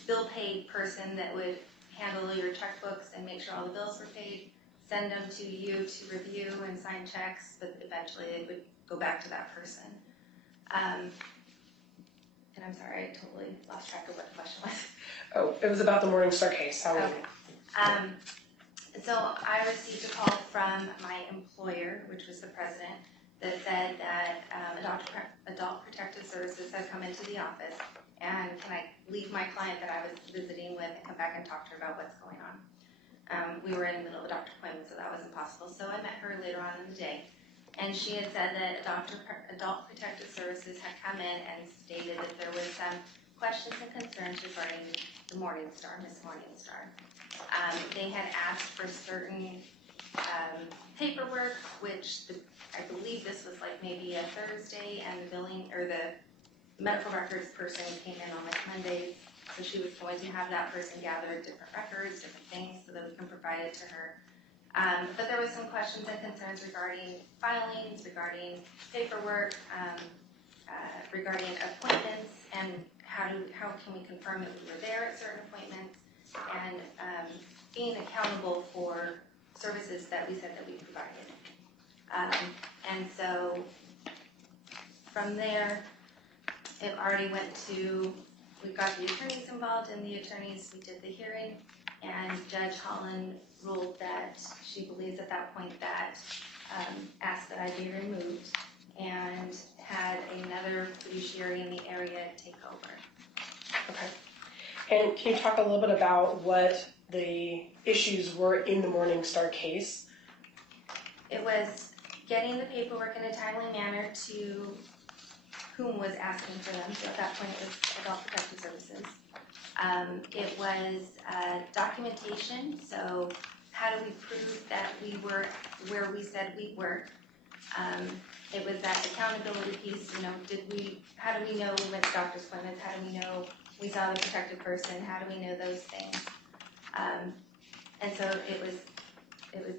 bill paid person that would handle your checkbooks and make sure all the bills were paid, send them to you to review and sign checks, but eventually they would go back to that person. And I'm sorry, I totally lost track of what the question was. Oh, it was about the Morningstar case. How So I received a call from my employer, which was the president, that said that Adult Protective Services had come into the office, and can I leave my client that I was visiting with and come back and talk to her about what's going on. We were in the middle of a doctor appointment, so that was impossible. So I met her later on in the day, and she had said that Adult Protective Services had come in and stated that there was some questions and concerns regarding the Morningstar, Miss Morningstar. They had asked for certain paperwork, which I believe this was like maybe a Thursday, and the billing or the medical records person came in on like Mondays. So she was going to have that person gather different records, different things, so that we can provide it to her. But there was some questions and concerns regarding filings, regarding paperwork, regarding appointments, and how can we confirm that we were there at certain appointments, and being accountable for services that we said that we provided. And so from there, it already went to, we got the attorneys involved, and the attorneys, we did the hearing, and Judge Holland ruled that she believes at that point that asked that I be removed and had another fiduciary in the area take over. Okay. And can you talk a little bit about what the issues were in the Morningstar case? It was getting the paperwork in a timely manner to whom was asking for them. So at that point it was Adult Protective Services. It was documentation. So how do we prove that we were where we said we were? It was that accountability piece. How do we know we went to doctor's appointments? How do we know we saw the protected person? How do we know those things? And so it was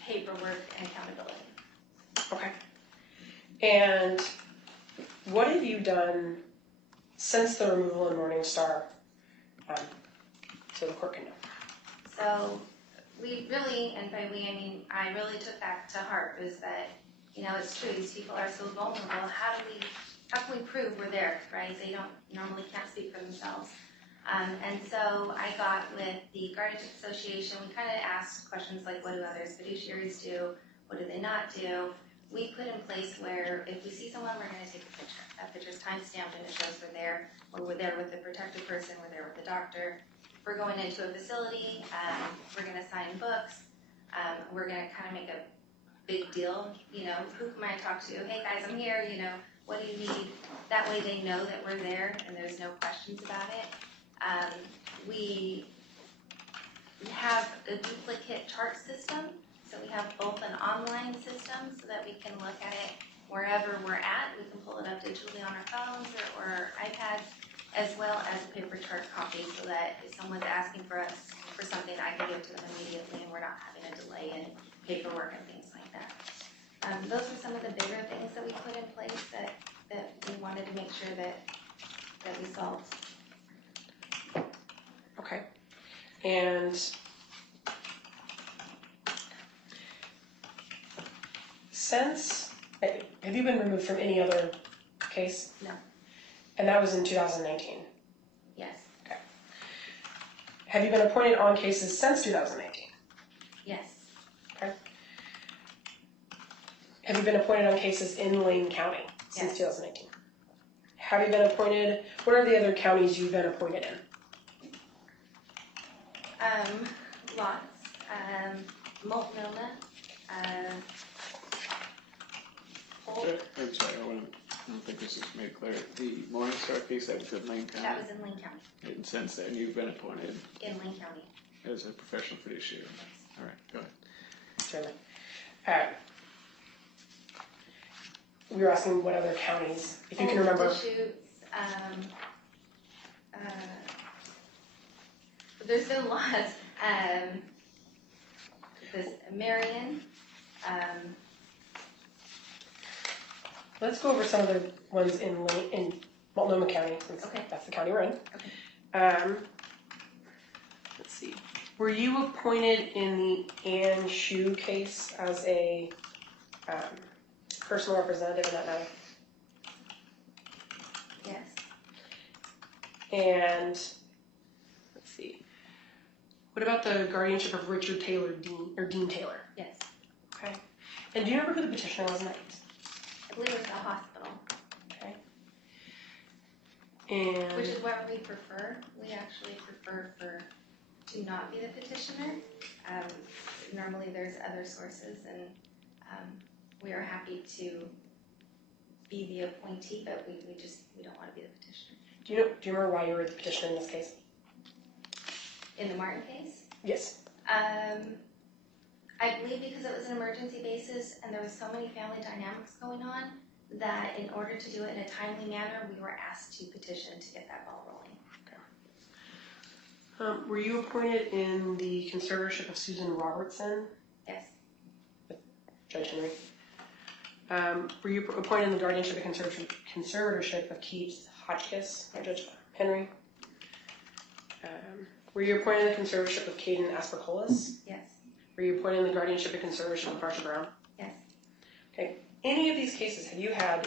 paperwork and accountability. Okay. And what have you done since the removal in Morningstar, so the court can know? So we really, and by we I mean I really took that to heart, is that, it's true, these people are so vulnerable. How can we prove we're there, right? They don't normally can't speak for themselves. And so I got with the Guardianship Association, we kind of asked questions like, what do others fiduciaries do? What do they not do? We put in place where if we see someone, we're going to take a picture. That picture's time-stamped and it shows we're there. We're there with the protected person, we're there with the doctor. If we're going into a facility, we're going to sign books. We're going to kind of make a big deal, you know, who can I talk to? Hey guys, I'm here, you know, what do you need? That way they know that we're there and there's no questions about it. We have a duplicate chart system, so we have both an online system so that we can look at it wherever we're at. We can pull it up digitally on our phones or our iPads, as well as a paper chart copy so that if someone's asking for us for something, I can give it to them immediately and we're not having a delay in paperwork and things like that. Those are some of the bigger things that we put in place that we wanted to make sure that we solved. Okay. And since, have you been removed from any other case? No. And that was in 2019? Yes. Okay. Have you been appointed on cases since 2019? Yes. Okay. Have you been appointed on cases in Lane County since Yes. 2019? Have you been appointed, what are the other counties you've been appointed in? Lots. MULTNOMAH. Holt. I'm sorry, I don't think this is made clear. The Morningstar case, that was in Lane County. That was in Lane County. And since then, you've been appointed In Lane County. as a professional fiduciary. All right, go ahead. Certainly. We were asking what other counties, if you can remember. Deschutes, there's been lots. This Marion. Let's go over some of the ones in Multnomah County, since Okay. that's the county we're in. Okay. Let's see. Were you appointed in the Ann Shu case as a personal representative in that matter? Yes. And let's see. What about the guardianship of Richard Taylor Dean Taylor? Yes. Okay. And do you remember who the petitioner was in that case? I believe it was the hospital, Okay. And which is what we prefer. We actually prefer to not be the petitioner. Normally there's other sources and we are happy to be the appointee, but we don't want to be the petitioner. do you remember why you were the petitioner in this case? In the Martin case? Yes. I believe because it was an emergency basis and there was so many family dynamics going on that in order to do it in a timely manner, we were asked to petition to get that ball rolling. Were you appointed in the conservatorship of Susan Robertson? Yes. Judge Henry. Were you appointed in the guardianship and conservatorship of Keith Hotchkiss, Judge Henry? Were you appointed in the conservatorship of Caden Aspercolis? Yes. Were you appointed in the guardianship and conservatorship of Marsha Brown? Yes. Okay. Any of these cases, have you had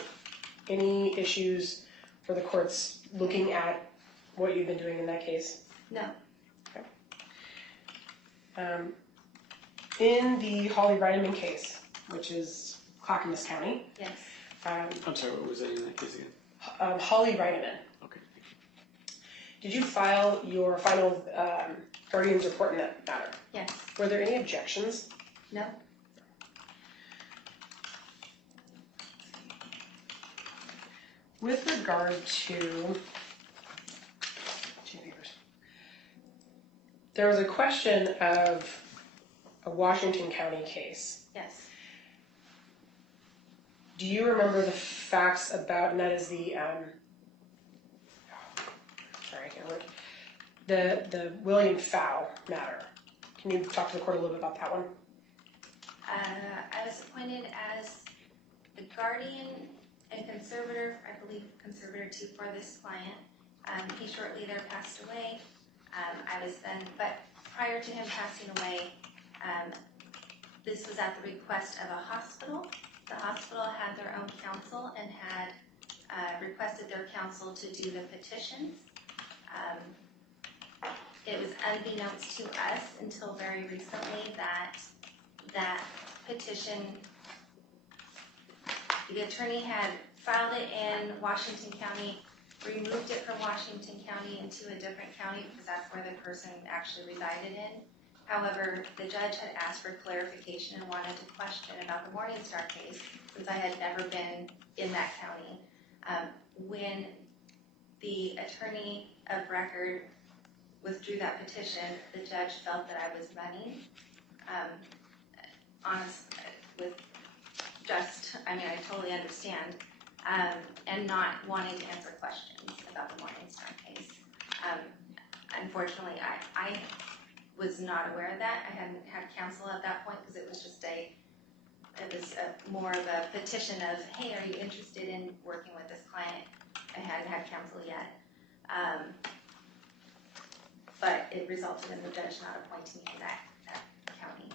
any issues for the courts looking at what you've been doing in that case? No. Okay. In the Holly Reineman case, which is Clackamas County, Yes. I'm sorry, what was that in that case again? Holly Reineman, Okay. did you file your final guardian's report in that matter? Yes. Were there any objections? No. With regard to two papers, there was a question of a Washington County case. Yes. Do you remember the facts about, and that is the, sorry, I can't remember, the William Fow matter. Can you talk to the court a little bit about that one? I was appointed as the guardian and conservator, I believe conservator too, for this client. He shortly there passed away. I was then, but prior to him passing away, this was at the request of a hospital. The hospital had their own counsel and had requested their counsel to do the petitions. it was unbeknownst to us until very recently that that petition, the attorney had filed it in Washington County, removed it from Washington County into a different county because that's where the person actually resided in. However, the judge had asked for clarification and wanted to question about the Morningstar case since I had never been in that county. When the attorney of record withdrew that petition, the judge felt that I was running, I totally understand, and not wanting to answer questions about the Morningstar case. Unfortunately, I was not aware of that. I hadn't had counsel at that point because it was more of a petition of, hey, are you interested in working with this client? I hadn't had counsel yet. But it resulted in the judge not appointing me in that county.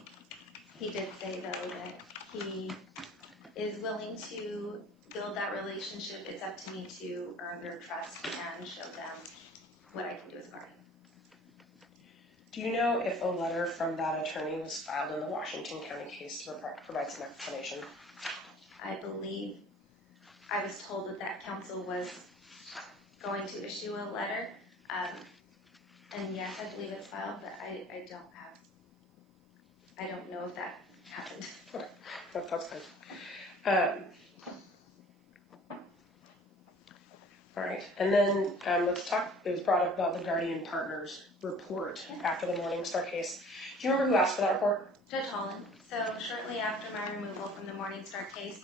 He did say, though, that he is willing to build that relationship. It's up to me to earn their trust and show them what I can do as a guardian. Do you know if a letter from that attorney was filed in the Washington County case to provide some explanation? I believe I was told that counsel was going to issue a letter. And yes, I believe it's filed, but I don't know if that happened. Okay, that's good. All right, and then let's talk, it was brought up about the Guardian Partners report after the Morningstar case. Do you remember who asked for that report? Judge Holland. So shortly after my removal from the Morningstar case,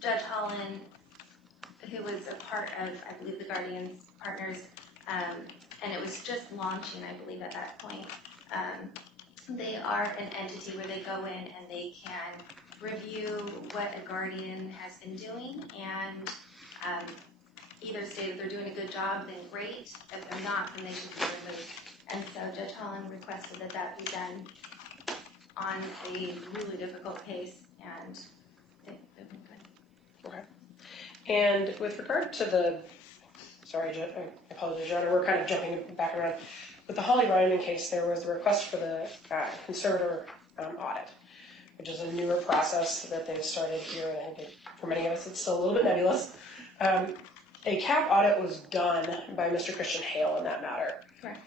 Judge Holland, who was a part of, I believe, the Guardian Partners, and it was just launching, I believe, at that point. They are an entity where they go in and they can review what a guardian has been doing and either say that they're doing a good job, then great. If they're not, then they should be removed. And so Judge Holland requested that that be done on a really difficult case, and it been good. Okay. And with regard to the, sorry, I apologize, John, we're kind of jumping back around. With the Holly Ryman case, there was a request for the conservator audit, which is a newer process that they've started here, and I think for many of us it's still a little bit nebulous. A CAP audit was done by Mr. Christian Hale in that matter, Correct.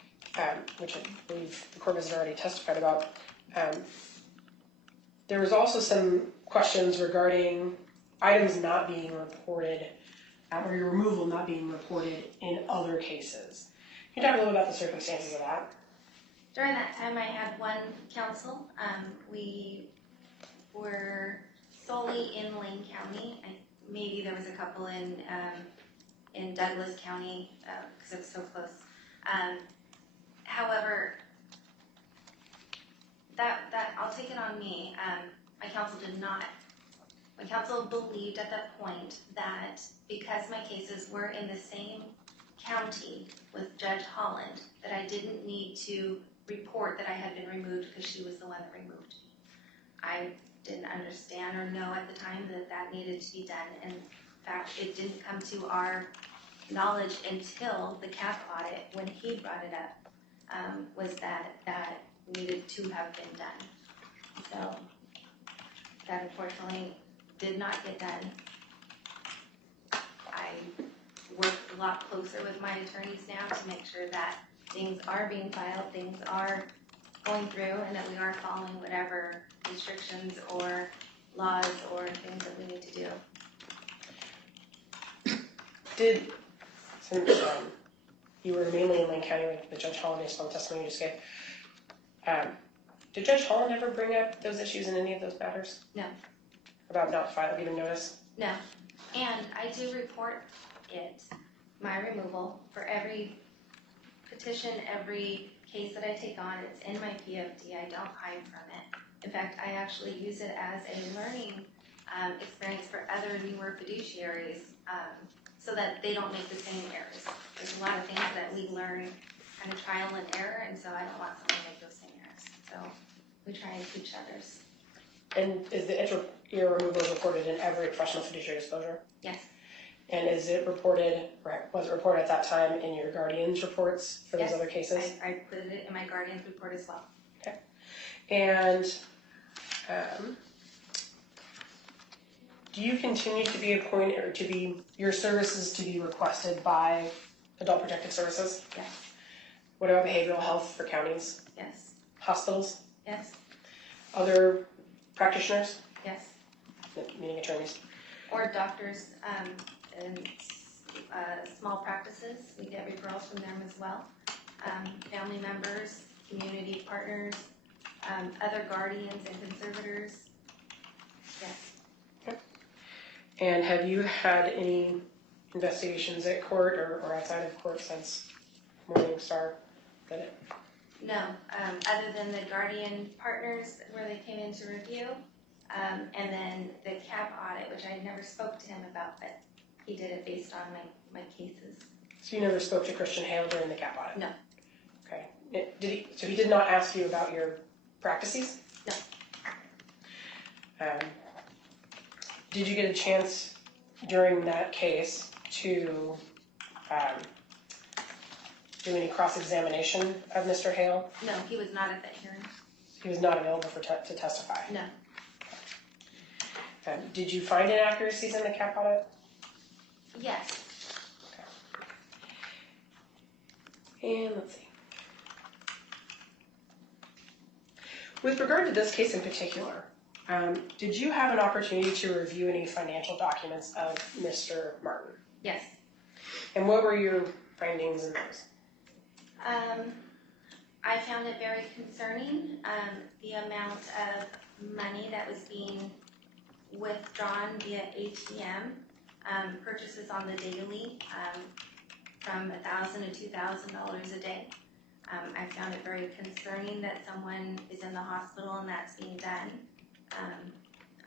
Which I believe the court has already testified about. There was also some questions regarding items not being reported, or your removal not being reported in other cases. Can you talk a little about the circumstances of that? During that time, I had one counsel. We were solely in Lane County. Maybe there was a couple in Douglas County because it was so close. However, that I'll take it on me. My counsel did not. My counsel believed at that point that because my cases were in the same county with Judge Holland, that I didn't need to report that I had been removed because she was the one that removed me. I didn't understand or know at the time that that needed to be done. In fact, it didn't come to our knowledge until the CAP audit when he brought it up, was that needed to have been done. So that unfortunately did not get done. I work a lot closer with my attorneys now to make sure that things are being filed, things are going through, and that we are following whatever restrictions or laws or things that we need to do. Since you were mainly in Lane County with Judge Holland based on the testimony you just gave, did Judge Holland ever bring up those issues in any of those matters? No. About not giving notice? No. And I do report my removal for every petition, every case that I take on. It's in my PFD. I don't hide from it. In fact, I actually use it as a learning experience for other newer fiduciaries so that they don't make the same errors. There's a lot of things that we learn kind of trial and error, and so I don't want someone to make those same errors. So we try and teach others. And is the your removal reported in every professional fiduciary disclosure? Yes. And is it reported, or was it reported at that time in your guardian's reports for those Yes, other cases? I put it in my guardian's report as well. And do you continue to be appointed, or to be, your services to be requested by Adult Protective Services? Yes, What about behavioral health for counties, yes, hospitals, yes, other practitioners, yes. meaning attorneys? Or doctors and small practices. We get referrals from them as well. Family members, community partners, other guardians and conservators. Yes. And have you had any investigations at court or outside of court since Morningstar did it? No, other than the guardian partners where they came in to review, and then the CAP audit, which I never spoke to him about, but he did it based on my cases. So you never spoke to Christian Hale during the CAP audit? No. Okay. So he did not ask you about your practices? No. Did you get a chance during that case to do any cross-examination of Mr. Hale? No, he was not at that hearing. He was not available to testify? No. Did you find inaccuracies in the CAP audit? Yes. And let's see. With regard to this case in particular, did you have an opportunity to review any financial documents of Mr. Martin? Yes. And what were your findings in those? I found it very concerning, the amount of money that was being withdrawn via ATM, purchases on the daily, from $1,000 to $2,000 a day. I found it very concerning that someone is in the hospital and that's being done.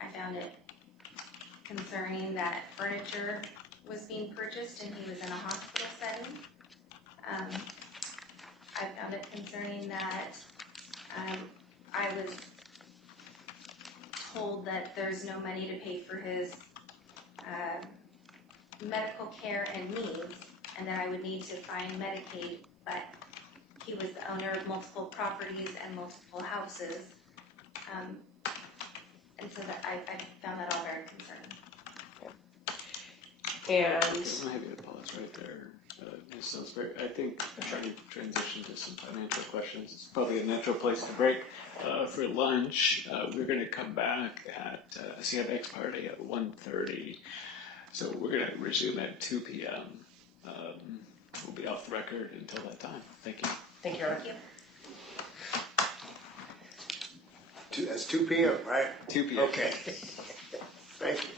I found it concerning that furniture was being purchased and he was in a hospital setting. I found it concerning that I was told that there's no money to pay for his medical care and needs, and that I would need to find Medicaid, but he was the owner of multiple properties and multiple houses. And so that I found that all very concerning. And Maybe a pause right there. It sounds great. I think trying to transition to some financial questions. It's probably a natural place to break for lunch. We're going to come back at CMX party at 1:30. So we're going to resume at 2 p.m. We'll be off the record until that time. Thank you. thank you, Aaron. Thank you. That's 2 p.m., right? 2 p.m. Okay. Thank you.